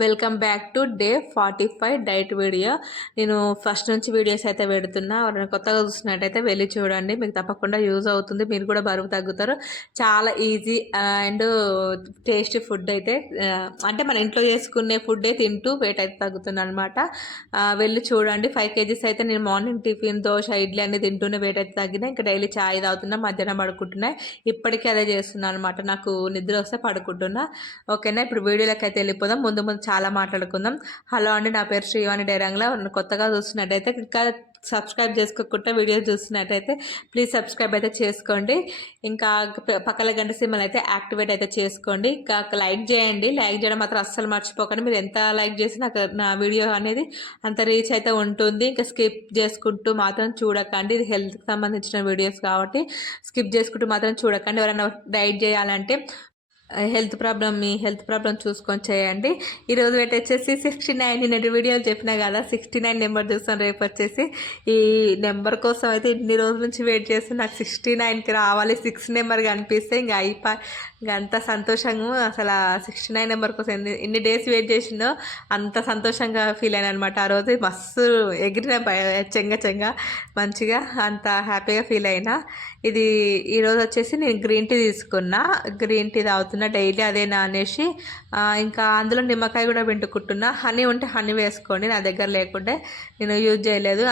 Welcome back to day 45 diet video. నేను first నుంచి videos అయితే పెడుతున్నా. ఎవరైనా కొత్తగా చూసినట్టయితే వెళ్ళి చూడండి, మీకు తప్పకుండా యూజ్ అవుతుంది. మీరు కూడా బరువు తగ్గుతారు. చాలా ఈజీ అండ్ టేస్టీ ఫుడ్ అయితే, అంటే మన ఇంట్లో చేసుకునే ఫుడ్డే తింటూ వెయిట్ అయితే తగ్గుతుంది అనమాట. వెళ్ళి చూడండి. 5 kgs అయితే నేను మార్నింగ్ టిఫిన్, దోశ, ఇడ్లీ అన్ని తింటూనే వెయిట్ అయితే తగ్గినా. ఇంకా డైలీ చాయ్ తాగుతున్నా, మధ్యాహ్నం పడుకుంటున్నా. ఇప్పటికీ అదే చేస్తున్నా అనమాట. నాకు నిద్ర వస్తే పడుకుంటున్నా. ఓకేనా, ఇప్పుడు వీడియోలోకి అయితే వెళ్ళిపోదాం. ముందు చాలా మాట్లాడుకుందాం. హలో అండి, నా పేరు శ్రీవాణి డైరంగ్లా. కొత్తగా చూస్తున్నట్టయితే, ఇంకా సబ్స్క్రైబ్ చేసుకోకుండా వీడియో చూస్తున్నట్టయితే ప్లీజ్ సబ్స్క్రైబ్ అయితే చేసుకోండి. ఇంకా పక్కన గంట సింబల్ అయితే యాక్టివేట్ అయితే చేసుకోండి. ఇంకా లైక్ చేయండి. లైక్ చేయడం మాత్రం అస్సలు మర్చిపోకండి. మీరు ఎంత లైక్ చేసి నాకు నా వీడియో అనేది అంత రీచ్ అయితే ఉంటుంది. ఇంకా స్కిప్ చేసుకుంటూ మాత్రం చూడకండి. ఇది హెల్త్కి సంబంధించిన వీడియోస్ కాబట్టి స్కిప్ చేసుకుంటూ మాత్రం చూడకండి. ఎవరైనా డైట్ చేయాలంటే మీ హెల్త్ ప్రాబ్లం చూసుకొని చేయండి. ఈరోజు వెయిట్ వచ్చేసి 69. నేను వీడియోలు చెప్పినా కదా, 69 నెంబర్ చూస్తాను. రేపు వచ్చేసి ఈ నెంబర్ కోసం అయితే ఇన్ని రోజుల నుంచి వెయిట్ చేస్తాను. నాకు 69కి రావాలి. 6 నెంబర్ కనిపిస్తే ఇంకా ఇంకా అంత సంతోషంగా, అసలు 69 నెంబర్ కోసం ఎన్ని డేస్ వెయిట్ చేసిందో అంత సంతోషంగా ఫీల్ అయినా అనమాట. ఆ రోజు మస్తు ఎగిరిన చెంగ మంచిగా అంత హ్యాపీగా ఫీల్ అయినా. ఇది ఈరోజు వచ్చేసి నేను గ్రీన్ టీ తీసుకున్నా. గ్రీన్ టీ తాగుతున్నా డైలీ, అదే నానేసి. ఇంకా అందులో నిమ్మకాయ కూడా పిండుకుంటున్నా. హనీ ఉంటే హనీ వేసుకోండి, నా దగ్గర లేకుంటే నేను యూజ్ చేయలేదు.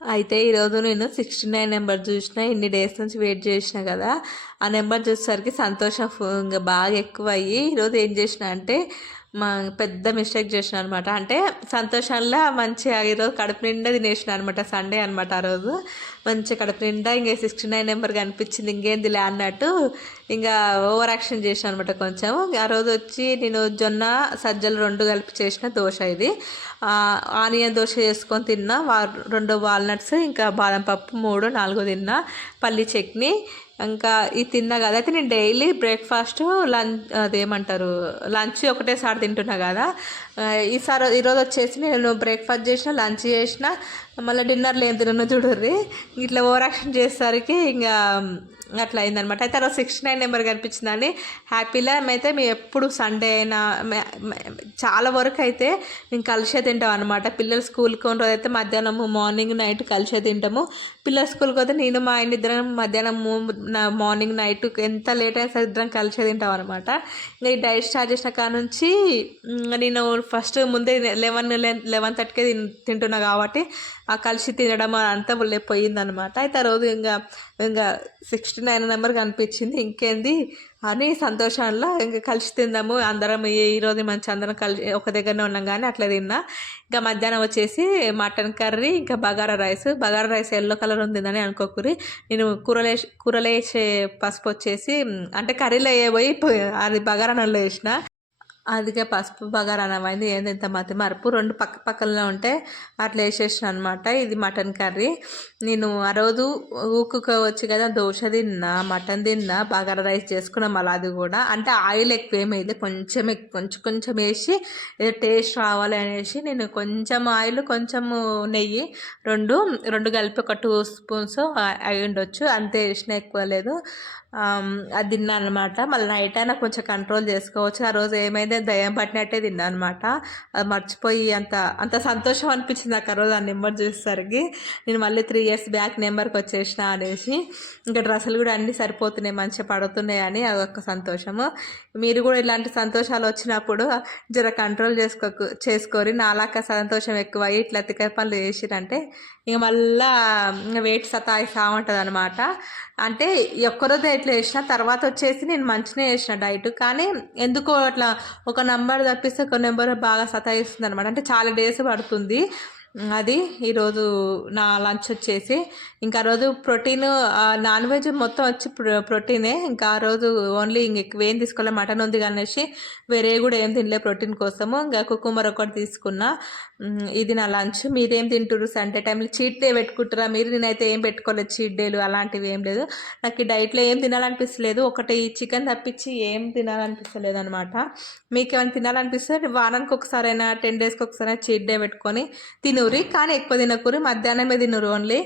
అయితే ఈరోజు నేను 69 నెంబర్ చూసిన. ఇన్ని డేస్ నుంచి వెయిట్ చేసిన కదా, ఆ నెంబర్ చూసేసరికి సంతోషం ఇంకా బాగా ఎక్కువ అయ్యి ఈరోజు ఏం చేసిన అంటే పెద్ద మిస్టేక్ చేసిన అనమాట. అంటే సంతోషంలో మంచిగా ఈరోజు కడుపు నిండా తినేసిన అనమాట. సండే అనమాట ఆ రోజు. మంచిగా కడుపు నిండా ఇంకా 69 నెంబర్ కనిపించింది, ఇంకేందిలే అన్నట్టు ఇంకా ఓవర్ యాక్షన్ చేసిన అనమాట కొంచెం. ఆ రోజు వచ్చి నేను జొన్న సజ్జలు 2 కలిపి చేసిన దోశ. ఇది ఆనియన్ దోశ చేసుకొని తిన్నా. 2 వాల్నట్స్, ఇంకా బాదం పప్పు 3, 4 తిన్నా. పల్లి చట్నీ ఇంకా ఇది తిన్నా కదా. అయితే నేను డైలీ బ్రేక్ఫాస్ట్, లంచ్ ఒకటేసారి తింటున్నా కదా. ఈరోజు వచ్చేసి నేను బ్రేక్ఫాస్ట్ చేసిన, లంచ్ చేసిన, మళ్ళీ డిన్నర్లో ఏం తిన్నా చూడర్రి. ఇట్లా ఓవర్ యాక్షన్ చేసేసరికి ఇంకా అట్లా అయిందనమాట. అయితే ఆ రోజు 69 నెంబర్ కనిపించిందండి. హ్యాపీలా అయితే మేము ఎప్పుడు సండే అయినా చాలా వరకు అయితే మేము కలిసే తింటాం అనమాట. పిల్లలు స్కూల్కి ఉన్న రోజు అయితే మధ్యాహ్నం, మార్నింగ్, నైట్ కలిసే తింటాము. పిల్లలు స్కూల్కి పోతే నేను మా ఆయన ఇద్దరం మధ్యాహ్నం, మార్నింగ్, నైట్ ఎంత లేట్ అయినా సరే ఇద్దరం కలిసే తింటాం అనమాట. ఇంకా ఈ డైట్ స్టార్ట్ చేసిన కాడ నుంచి నేను ఫస్ట్ ముందే 11:30కే తింటున్నా కాబట్టి ఆ కలిసి తినడం అంతా పోయిందనమాట. అయితే ఆ రోజు ఇంకా 69 నెంబర్ కనిపించింది. ఇంకేంది అని సంతోషంలో ఇంకా కలిసి తిందాము అందరం, ఈరోజు మంచి అందరం కలిసి ఒక దగ్గరనే ఉన్నాం కానీ అట్లా తిన్నా. ఇంకా మధ్యాహ్నం వచ్చేసి మటన్ కర్రీ, ఇంకా బగారా రైస్ ఎల్లో కలర్ ఉందని అనుకోకూరి. నేను కూరలేసే పసుపు వచ్చేసి అంటే కర్రీలో వేయబోయి అది బగారానంలో వేసిన. అందుకే పసుపు బగారా అయింది. ఏంత మరపు 2 పక్కనే ఉంటే అట్లా వేసేసిన అనమాట. ఇది మటన్ కర్రీ. నేను ఆ రోజు ఊక్కుకోవచ్చు కదా, దోశ తిన్నా, మటన్ తిన్నా, బగారా రైస్ చేసుకున్నాం. మళ్ళీ అది కూడా అంటే ఆయిల్ ఎక్కువ ఏమైంది, కొంచెం వేసి టేస్ట్ రావాలి అనేసి నేను కొంచెం ఆయిల్, కొంచెము నెయ్యి, రెండు కలిపి ఒక 2 స్పూన్స్ అయి ఉండొచ్చు, అంతే వేసిన, ఎక్కువ లేదు. అది తిన్నా అనమాట. మళ్ళీ నైట్ అయినా కొంచెం కంట్రోల్ చేసుకోవచ్చు. ఆ రోజు ఏమైంది, దయ్యం పట్టినట్టే తిన్నా అనమాట. అది మర్చిపోయి అంత సంతోషం అనిపించింది నాకు ఆ రోజు ఆ నెంబర్ చూసేసరికి. నేను మళ్ళీ 3 years బ్యాక్ నెంబర్కి వచ్చేసిన అనేసి. ఇంకా డ్రెస్సులు కూడా అన్నీ సరిపోతున్నాయి, మంచిగా పడుతున్నాయి అని అదొక సంతోషము. మీరు కూడా ఇలాంటి సంతోషాలు వచ్చినప్పుడు జర కంట్రోల్ చేసుకోరి. నాలాక సంతోషం ఎక్కువ అయ్యి ఇట్లా తిక్క పనులు చేసిరంటే ఇక మళ్ళా వెయిట్ సతాయిస్తూ ఉంటుంది అనమాట. అంటే ఒక్కరోజు ఇట్లా వేసిన తర్వాత వచ్చేసి నేను మంచిగా వేసిన డైట్, కానీ ఎందుకో అట్లా ఒక నెంబర్ తప్పిస్తే ఒక నెంబర్ బాగా సతాయిస్తుంది అనమాట. అంటే చాలా డేస్ పడుతుంది. అది ఈరోజు నా లంచ్ వచ్చేసి. ఇంకా ఆ రోజు ప్రోటీన్, నాన్ వెజ్ మొత్తం వచ్చి ప్రోటీనే. ఇంకా ఆ రోజు ఓన్లీ ఎక్కువ ఏం తీసుకోలే, మటన్ ఉంది అనేసి వేరే కూడా ఏం తినలే ప్రోటీన్ కోసము. ఇంకా కుకుంబర్ ఒకటి తీసుకున్నా. ఇది నా లంచ్. మీరేం తింటున్నారు సండే టైంలో? చీట్ డే పెట్టుకుంటారా మీరు? నేనైతే ఏం పెట్టుకోలేదు చీట్ డేలు అలాంటివి ఏం లేదు. నాకు ఈ డైట్లో ఏం తినాలనిపిస్తలేదు. ఒకటి చికెన్ తప్పించి ఏం తినాలనిపిస్తలేదు అనమాట. మీకు ఏమైనా తినాలనిపిస్తే వారానికి ఒకసారైనా 10 daysకి ఒకసారి చీట్ డే పెట్టుకొని తినురి, కానీ ఎక్కువ తినకూరి. మధ్యాహ్నమే తినురు ఓన్లీ.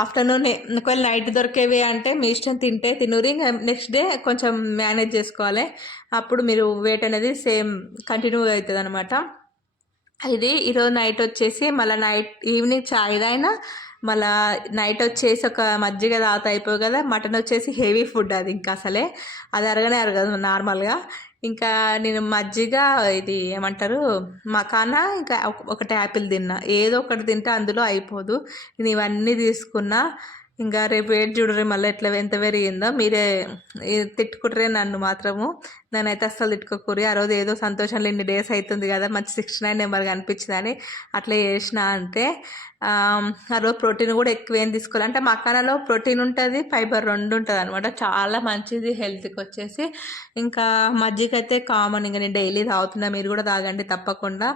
ఆఫ్టర్నూన్ ఒకవేళ నైట్ దొరికేవి అంటే మీ ఇష్టం తింటే తినురి, ఇంకా నెక్స్ట్ డే కొంచెం మేనేజ్ చేసుకోవాలి. అప్పుడు మీరు వెయిట్ అనేది సేమ్ కంటిన్యూ అవుతుంది అనమాట. ఇది ఈరోజు నైట్ వచ్చేసి మళ్ళీ ఈవినింగ్ చాయ్ తాగినా, మళ్ళీ నైట్ వచ్చేసి ఒక మజ్జిగ తాగుతా అయిపోయి కదా. మటన్ వచ్చేసి హెవీ ఫుడ్, అది ఇంకా అసలే అది అరగదు నార్మల్గా. ఇంకా నేను మజ్జిగ, ఇది ఏమంటారు మకానా, ఇంకా ఒకటి యాపిల్ తిన్నా. ఏదో ఒకటి తింటే అందులో అయిపోదు. నేను ఇవన్నీ తీసుకున్నా. ఇంకా రేపు వెయిట్ చూడరు మళ్ళీ ఎంత పెరిగిందో. మీరే తిట్టుకుంటారే నన్ను మాత్రము. నేనైతే అస్సలు తిట్టుకోకూరి. ఆ రోజు ఏదో సంతోషంలో ఇన్ని డేస్ అవుతుంది కదా, మంచి 69 నెంబర్ కనిపించిందని అట్లా చేసిన అంతే. ఆ రోజు ప్రోటీన్ కూడా ఎక్కువ ఏం తీసుకోవాలి. అంటే మకానాలో ప్రోటీన్ ఉంటుంది, ఫైబర్ 2 ఉంటుంది అనమాట. చాలా మంచిది హెల్త్కి వచ్చేసి. ఇంకా మజ్జిగ అయితే కామన్, ఇంకా నేను డైలీ తాగుతున్నా. మీరు కూడా తాగండి తప్పకుండా.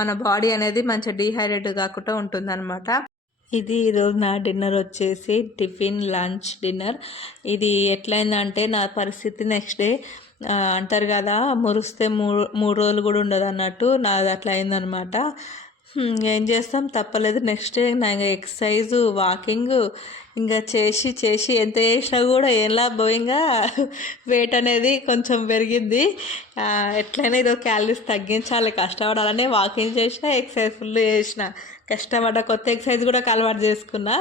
మన బాడీ అనేది మంచిగా డీహైడ్రేట్ కాకుండా ఉంటుంది అనమాట. ఇది ఈరోజు నా డిన్నర్ వచ్చేసి టిఫిన్, లంచ్, డిన్నర్. ఇది ఎట్లయిందంటే నా పరిస్థితి నెక్స్ట్ డే అంటారు కదా, మురిస్తే మూడు రోజులు కూడా ఉండదు అన్నట్టు నాది అట్లా అయిందనమాట. ఏం చేస్తాం, తప్పలేదు. నెక్స్ట్ డే నా ఇంకా ఎక్సర్సైజు, వాకింగ్ ఇంకా చేసి ఎంత చేసినా కూడా ఏం లాభం, ఇంకా వెయిట్ అనేది కొంచెం పెరిగింది. ఎట్లయినా ఈరోజు క్యాలరీస్ తగ్గించాలి, కష్టపడాలనే వాకింగ్ చేసిన, ఎక్సర్సైజ్ ఫుల్ చేసిన. కష్టపడ్డ కొత్త ఎక్సర్సైజ్ కూడా అలవాటు చేసుకున్నా.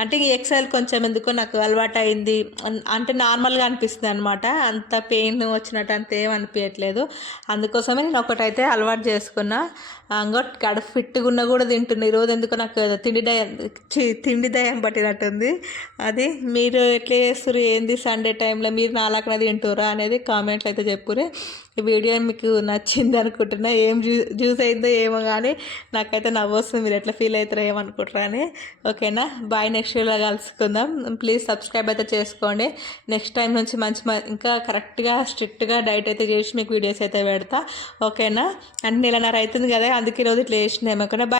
అంటే ఈ ఎక్సర్సైజ్ కొంచెం ఎందుకో నాకు అలవాటు అయింది. అంటే నార్మల్గా అనిపిస్తుంది అనమాట. అంత పెయిన్ వచ్చినట్టు అంత ఏం అనిపించట్లేదు. అందుకోసమే నేను ఒకటైతే అలవాటు చేసుకున్నా. ఇంకోటి కడుపు ఫిట్గా ఉన్న కూడా తింటున్నా. ఈరోజు ఎందుకో నాకు తిండి దయం పట్టినట్టుంది. అది మీరు ఎట్లా చేస్తారు, ఏంది సండే టైంలో మీరు నాలాకనే తింటురా అనేది కామెంట్లు అయితే చెప్పురే. ఈ వీడియో మీకు నచ్చింది అనుకుంటున్నా. ఏం జ్యూస్ అయిందో ఏమో కానీ నాకైతే నవ్వు వస్తుంది. మీరు ఎట్లా ఫీల్ అవుతారో ఏమనుకుంటారా అని. ఓకేనా, బాయ్. నెక్స్ట్ వీడియోలో కలుసుకుందాం. ప్లీజ్ సబ్స్క్రైబ్ అయితే చేసుకోండి. నెక్స్ట్ టైం నుంచి ఇంకా కరెక్ట్గా స్ట్రిక్ట్గా డైట్ అయితే చేసి మీకు వీడియోస్ అయితే పెడతా. ఓకేనా, అంటే 1.5 నెలలు అవుతుంది కదా, అందుకే ఈరోజు ఇట్లా చేసిన ఏమనుకున్నా. బాయ్.